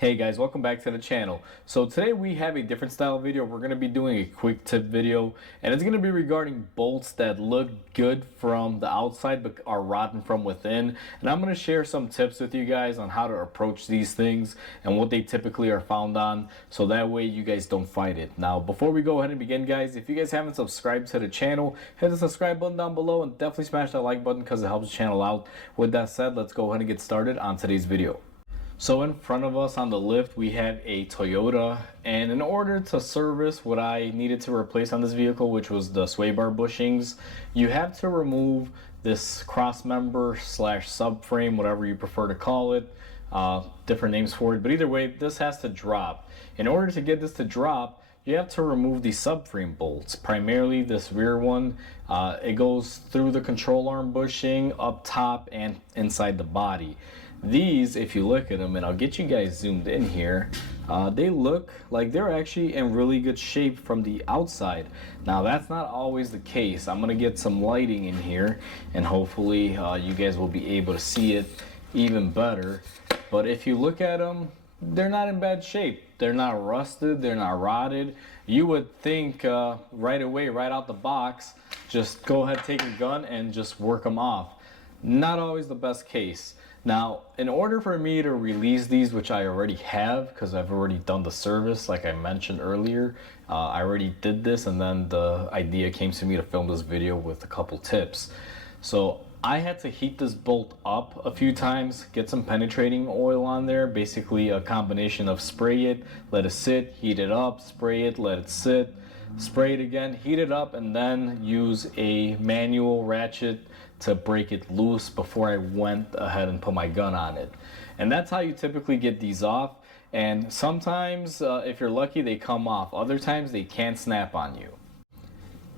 Hey guys, welcome back to the channel. So today we have a different style video. We're going to be doing a quick tip video, and it's going to be regarding bolts that look good from the outside but are rotten from within. And I'm going to share some tips with you guys on how to approach these things and what they typically are found on, so that way you guys don't fight it. Now before we go ahead and begin, guys, if you guys haven't subscribed to the channel, hit the subscribe button down below and definitely smash that like button because it helps the channel out. With that said, let's go ahead and get started on today's video. So in front of us on the lift we have a Toyota, and in order to service what I needed to replace on this vehicle, which was the sway bar bushings, you have to remove this cross member slash subframe, whatever you prefer to call it. Different names for it, but either way this has to drop. In order to get this to drop, you have to remove the subframe bolts, primarily this rear one. It goes through the control arm bushing, up top, and inside the body. These, if you look at them, and I'll get you guys zoomed in here, they look like they're actually in really good shape from the outside. Now that's not always the case. I'm gonna get some lighting in here and hopefully you guys will be able to see it even better. But if you look at them, they're not in bad shape. They're not rusted, they're not rotted. You would think right away, right out the box, just go ahead, take a gun and just work them off. Not always the best case. Now, in order for me to release these, which I already have because I've already done the service like I mentioned earlier, I already did this, and then the idea came to me to film this video with a couple tips. So I had to heat this bolt up a few times, get some penetrating oil on there, basically a combination of spray it, let it sit, heat it up, spray it, let it sit, spray it again, heat it up, and then use a manual ratchet to break it loose before I went ahead and put my gun on it. And that's how you typically get these off. And sometimes if you're lucky they come off, other times they can't snap on you.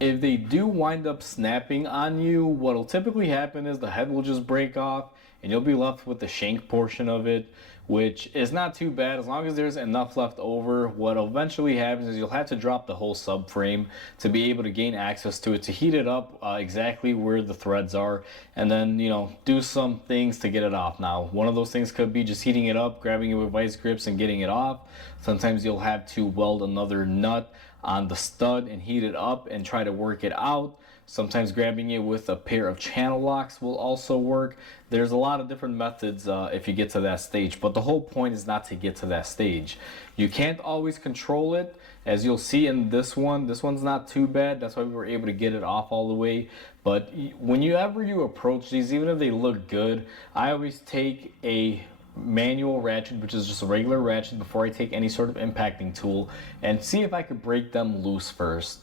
If they do wind up snapping on you, what'll typically happen is the head will just break off and you'll be left with the shank portion of it, which is not too bad as long as there's enough left over. What eventually happens is you'll have to drop the whole subframe to be able to gain access to it, to heat it up exactly where the threads are, and then do some things to get it off. Now one of those things could be just heating it up, grabbing it with vice grips and getting it off. Sometimes you'll have to weld another nut on the stud and heat it up and try to work it out. Sometimes grabbing it with a pair of channel locks will also work. There's a lot of different methods if you get to that stage, but the whole point is not to get to that stage. You can't always control it, as you'll see in this one. This one's not too bad, that's why we were able to get it off all the way. But whenever you approach these, even if they look good, I always take a manual ratchet, which is just a regular ratchet, before I take any sort of impacting tool, and see if I could break them loose first.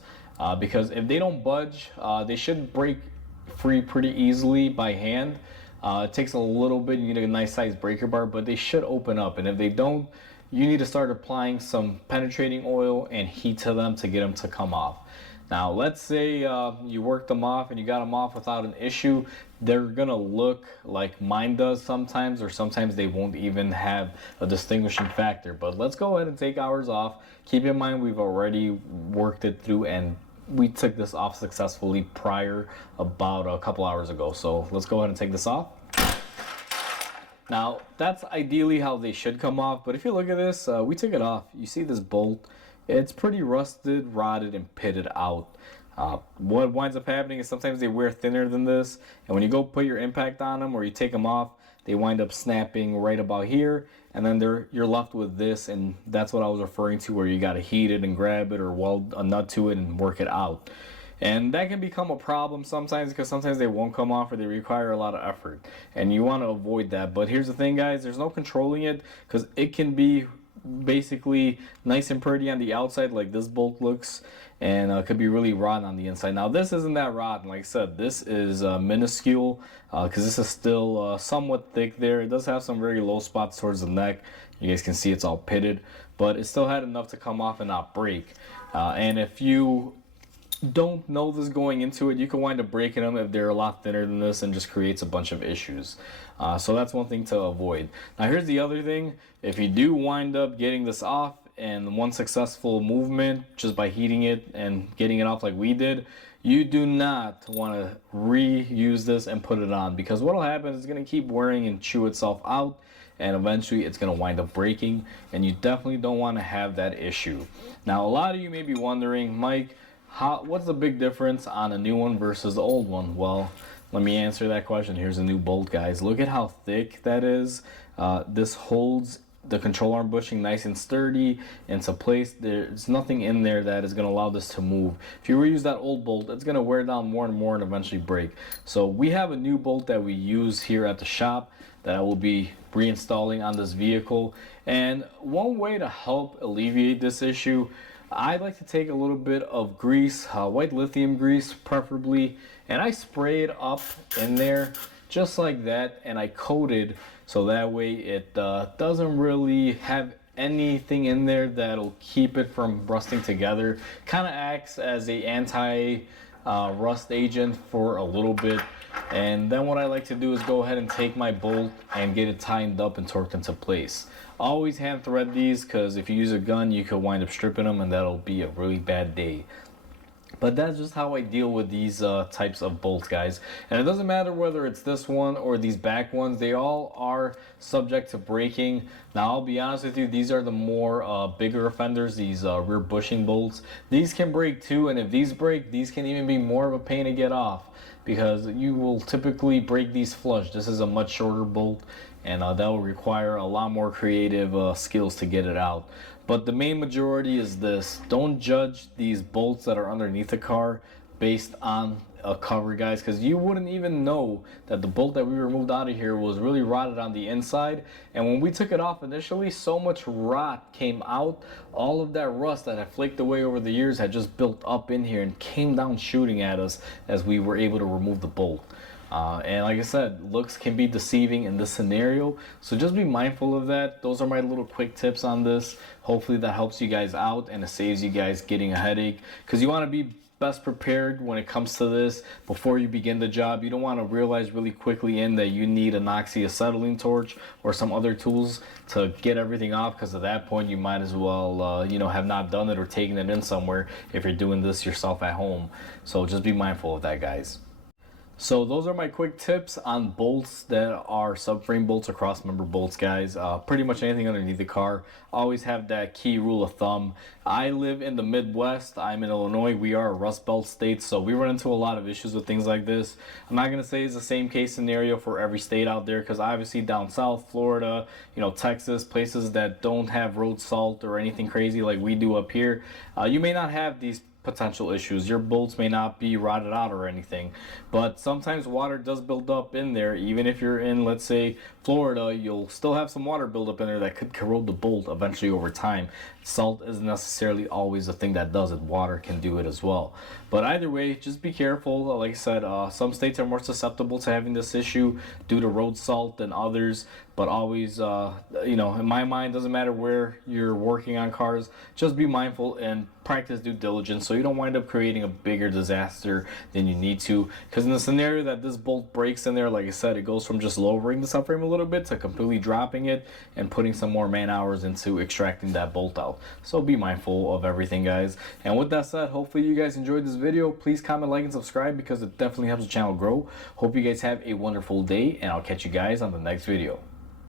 Because if they don't budge, they should break free pretty easily by hand. It takes a little bit, you need a nice size breaker bar, but they should open up. And if they don't, you need to start applying some penetrating oil and heat to them to get them to come off. Now let's say you worked them off and you got them off without an issue. They're gonna look like mine does sometimes, or sometimes they won't even have a distinguishing factor. But let's go ahead and take ours off. Keep in mind we've already worked it through and we took this off successfully prior, about a couple hours ago. So let's go ahead and take this off. Now that's ideally how they should come off, but if you look at this, we took it off. You see this bolt, it's pretty rusted, rotted, and pitted out. What winds up happening is sometimes they wear thinner than this, and when you go put your impact on them or you take them off, they wind up snapping right about here, and then you're left with this, and that's what I was referring to, where you got to heat it and grab it or weld a nut to it and work it out. And that can become a problem sometimes because sometimes they won't come off or they require a lot of effort, and you want to avoid that. But here's the thing, guys, there's no controlling it because it can be basically nice and pretty on the outside like this bolt looks, and could be really rotten on the inside. Now this isn't that rotten, like I said, this is minuscule because this is still somewhat thick there. It does have some very low spots towards the neck. You guys can see it's all pitted, but it still had enough to come off and not break. And if you don't know this going into it, you can wind up breaking them if they're a lot thinner than this, and just creates a bunch of issues. So that's one thing to avoid. Now here's the other thing. If you do wind up getting this off in one successful movement, just by heating it and getting it off like we did, you do not want to reuse this and put it on, because what will happen is it's going to keep wearing and chew itself out, and eventually it's going to wind up breaking, and you definitely don't want to have that issue. Now, a lot of you may be wondering, Mike, what's the big difference on a new one versus the old one? Well, let me answer that question. Here's a new bolt, guys. Look at how thick that is. This holds the control arm bushing nice and sturdy into place. There's nothing in there that is going to allow this to move. If you reuse that old bolt, it's going to wear down more and more and eventually break. So we have a new bolt that we use here at the shop that I will be reinstalling on this vehicle. And one way to help alleviate this issue, I like to take a little bit of grease, white lithium grease preferably, and I spray it up in there just like that, and I coat it so that way it doesn't really have anything in there that'll keep it from rusting together. Kind of acts as a anti-rust agent for a little bit. And then what I like to do is go ahead and take my bolt and get it tightened up and torqued into place. Always hand thread these, because if you use a gun you could wind up stripping them and that'll be a really bad day. But that's just how I deal with these types of bolts, guys. And it doesn't matter whether it's this one or these back ones, they all are subject to breaking. Now, I'll be honest with you, these are the more bigger offenders, these rear bushing bolts. These can break too, and if these break, these can even be more of a pain to get off, because you will typically break these flush. This is a much shorter bolt, and that will require a lot more creative skills to get it out. But the main majority is this. Don't judge these bolts that are underneath the car based on a cover, guys, because you wouldn't even know that the bolt that we removed out of here was really rotted on the inside. And when we took it off initially, so much rot came out. All of that rust that had flaked away over the years had just built up in here and came down shooting at us as we were able to remove the bolt. And like I said, looks can be deceiving in this scenario, so just be mindful of that. Those are my little quick tips on this. Hopefully that helps you guys out and it saves you guys getting a headache, because you want to be best prepared when it comes to this before you begin the job. You don't want to realize really quickly in that you need an oxyacetylene torch or some other tools to get everything off, because at that point you might as well have not done it or taken it in somewhere if you're doing this yourself at home. So just be mindful of that, guys. So those are my quick tips on bolts that are subframe bolts or cross member bolts, guys. Pretty much anything underneath the car. Always have that key rule of thumb. I live in the Midwest. I'm in Illinois. We are a Rust Belt state, so we run into a lot of issues with things like this. I'm not going to say it's the same case scenario for every state out there, because obviously down south, Florida, Texas, places that don't have road salt or anything crazy like we do up here, you may not have these potential issues. Your bolts may not be rotted out or anything, but sometimes water does build up in there. Even if you're in, let's say, Florida, you'll still have some water build up in there that could corrode the bolt eventually over time. Salt isn't necessarily always the thing that does it. Water can do it as well. But either way, just be careful. Like I said, some states are more susceptible to having this issue due to road salt than others. But always, in my mind, doesn't matter where you're working on cars, just be mindful and practice due diligence so you don't wind up creating a bigger disaster than you need to. Because in the scenario that this bolt breaks in there, like I said, it goes from just lowering the subframe a little bit to completely dropping it and putting some more man hours into extracting that bolt out. So be mindful of everything, guys. And with that said, hopefully you guys enjoyed this video. Please comment, like, and subscribe, because it definitely helps the channel grow. Hope you guys have a wonderful day, and I'll catch you guys on the next video.